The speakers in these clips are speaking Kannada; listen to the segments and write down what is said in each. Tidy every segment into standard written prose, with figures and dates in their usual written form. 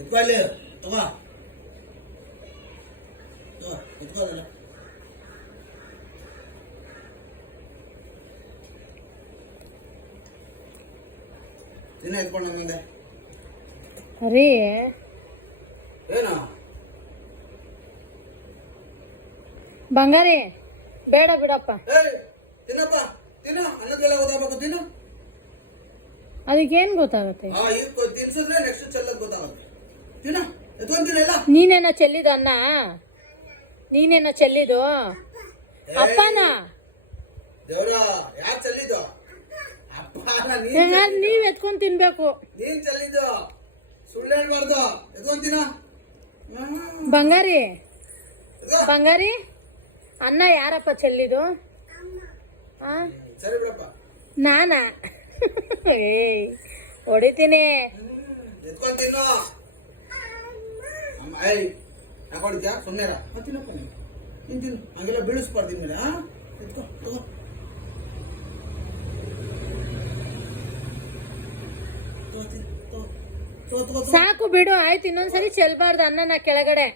ಎತ್ಕೊಳ್ಳಿ ತಗೋ ಎತ್ಕೊಳ್ಳಲ್ಲ ತಿನ್ನ ಎತ್ಕೊಂಡು ನನ್ನಂದೆ ರೀ ಏನು ಬಂಗಾರಿ ಬೇಡ ಬಿಡಪ್ಪ. ತಿನ್ನಪ್ಪ ತಿನ್ನ ಅನ್ನದೆಲ್ಲ ಗೊತ್ತಾಗಬೇಕು ತಿನ್ನು. ಅದಕ್ಕೇನ್ ಗೊತ್ತಾಗುತ್ತೆ? ಈಗ ತಿನ್ಸಿದ್ರೆ ನೆಕ್ಸ್ಟ್ ಚೆಲ್ಲಕ್ ಗೊತ್ತಾಗುತ್ತೆ. ತಿನ್ನ ಎತ್ಕೊಂತಿಲ್ಲ. ನೀನೇನ ಚೆಲ್ಲಿದ ಅನ್ನ? ನೀನೇನ ಚೆಲ್ಲಿದು ಅಪ್ಪನ? ದೇವ್ರ ಯಾರು ಚೆಲ್ಲಿದ್ದು? ನೀವ್ ಎತ್ಕೊಂಡ್ ತಿನ್ಬೇಕು. ನೀನ್ ಚೆಲ್ಲಿದ್ದು ಸುಳ್ಳು ಹೇಳ್ಬಾರ್ದು. ಎತ್ಕೊಂತಿನ ಬಂಗಾರಿ ಬಂಗಾರಿ ಅನ್ನ ಯಾರಪ್ಪ ಚೆಲ್ಲಿದು? ಸರಿ ಬಿಡಪ್ಪ. ನಾನಾ? ಹೊಡಿತೀನಿ. ಎತ್ಕೊಂತಿನ್ನು ಹಾಕೊಂಡಿದ್ಯಾ ಸುಮ್ಮನೆ ತಿನ್ನಪ್ಪ. ನೀನ್ ತಿನ್ನು ಹಂಗೆಲ್ಲ ಬೀಳಿಸ್ಬಾರ್ದು ಇನ್ಮೇಲೆ. ಎತ್ಕೊ ತಗೋ. ಸಾಕು ಬಿಡು ಆಯ್ತು. ಇನ್ನೊಂದ್ಸರಿ ಚೆಲ್ಬಾರ್ದು ಅನ್ನನ ಕೆಳಗಡೆ.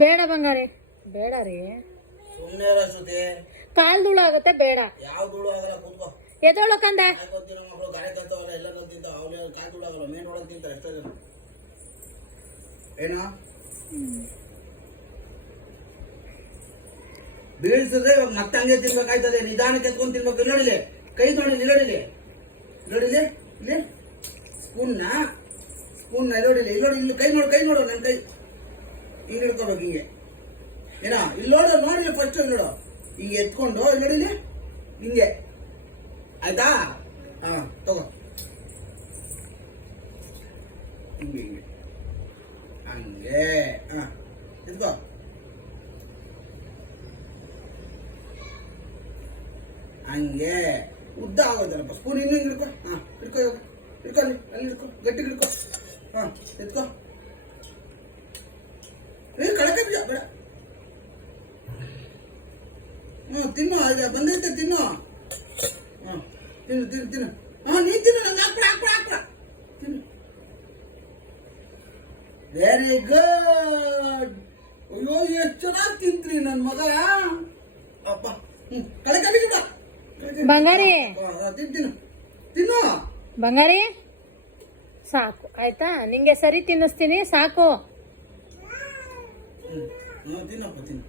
ಬೇಡ ಬಂಗಾರಿ ಬೇಡ ರೀ. ಸುಮ್ಮನೆ ಕಾಲ್ ಧೂಳು ಆಗುತ್ತೆ ಬೇಡ. ಯಾವ ಧೂಳು ಆಗಲ್ಲ ಕೂತ್ಕೋ. ಎದೊಳಕಂದ ಮಕ್ಕಳು ಗಾಳಿ ಕಲ್ತವಲ್ಲ ಎಲ್ಲ ತಿಂತ ಅವ್ರು ಕಾಲ್ ಧೂಳು ಆಗಲ್ಲ. ಮೇನ್ ಒಳಗೆ ತಿಂತಾರೆ ಎಷ್ಟೋ ಜನ. ಏನು ಬೀಳ್ಸಿದ್ರೆ ಇವಾಗ ಮತ್ತೆ ಹಂಗೆ ತಿನ್ಬೇಕಾಯ್ತದೆ. ನಿಧಾನಕ್ಕೆ ಎತ್ಕೊಂಡು ತಿನ್ಬೇಕು. ನೋಡಿಲಿ ಕೈ ನೋಡಿಲಿ ನೋಡಿಲಿ ನೋಡಿಲಿ ಇಲ್ಲಿ ಸ್ಪೂನ್ನ ನೋಡಿಲಿ ಇಲ್ಲಿ ನೋಡಿ. ಇಲ್ಲಿ ಕೈ ನೋಡು ನನ್ನ ಕೈ ಹಿಂಗೆ ಹಿಡ್ಕೋಬೇಕು ಹಿಂಗೆ. ಏನೋ ಇಲ್ಲಿ ನೋಡಿಲಿ ಫಸ್ಟ್ ನೋಡು ಹಿಂಗೆ ಎತ್ಕೊಂಡು ಇಲ್ಲಿ ನೋಡಿಲಿ ಹಿಂಗೆ ಆಯ್ತಾ? ತಗೋ ಹಿಂಗೆ ಹಿಂಗೆ ಹಂಗೆ ಎತ್ಕೋ. ಹಂಗೆ ಉದ್ದ ಆಗೋದಲ್ಲಪ್ಪ ಸ್ಪೂನ್. ಇನ್ನೂ ಹಿಂಗೆ ಹಿಡ್ಕೊ. ಹಿಡ್ಕೊ ಇವಾಗ ಹಿಡ್ಕೊ ಅಲ್ಲಿ ಹಿಡ್ಕೊ ಗಟ್ಟಿಗೆ ಹಿಡ್ಕೊ. ಎತ್ಕೋ. ಕಳಕ ಬೇಡ. ತಿನ್ನು ಬಂದೈತೆ ತಿನ್ನು. ತಿನ್ನು ತಿನ್ನು ತಿನ್ನು. ನೀನ್ ತಿನ್ನು ನಂಗೆ ಹಾಕ್ಬಿಡ ತಿನ್ನು. Very good. ಅಯ್ಯೋ ಎಷ್ಟು ಚೆನ್ನಾಗಿ ತಿಂತ್ರಿ ನನ್ನ ಮಗ. ಅಪ್ಪ ಕಳಕ ಬಿಡ ಬಂಗಾರಿ. ತಿನ್ನು ತಿನ್ನು ಬಂಗಾರಿ ಸಾಕು ಆಯ್ತಾ? ನಿಂಗೆ ಸರಿ ತಿನ್ನಿಸ್ತೀನಿ ಸಾಕು. ತಿನ್ನಪ್ಪ ತಿನ್ನು.